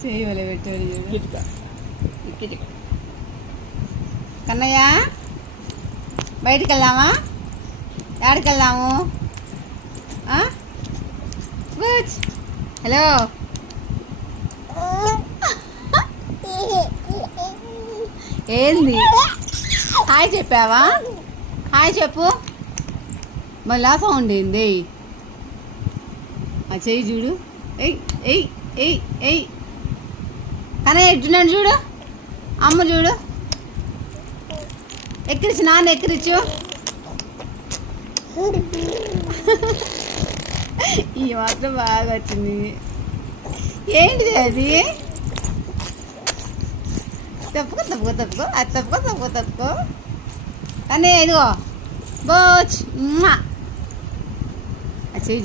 చేయలే పెట్టాడు కన్నయ్య బయటికి వెళ్దామా ఎక్కడికి వెళ్దాము హలో ఏంది హాయ్ చెప్పావా హాయ్ చెప్పు మళ్ళీ సౌండ్ ఏంది ఆ చెయ్యి చూడు ఎయ్ ఎయ్ ఎయ్ ఎయ్ కానీ ఎట్టున్నాడు చూడు అమ్మ చూడు ఎక్కిరిచి నాన్న ఎక్కిరిచ్చు ఈ మాత్రం బాగా వచ్చింది ఏంటిది అది తప్పుకో తప్పుకో తప్పుకో అది తప్పుకో తప్పుకో తప్పుకో కానీ ఇదిగో బోచ్ చెయ్యి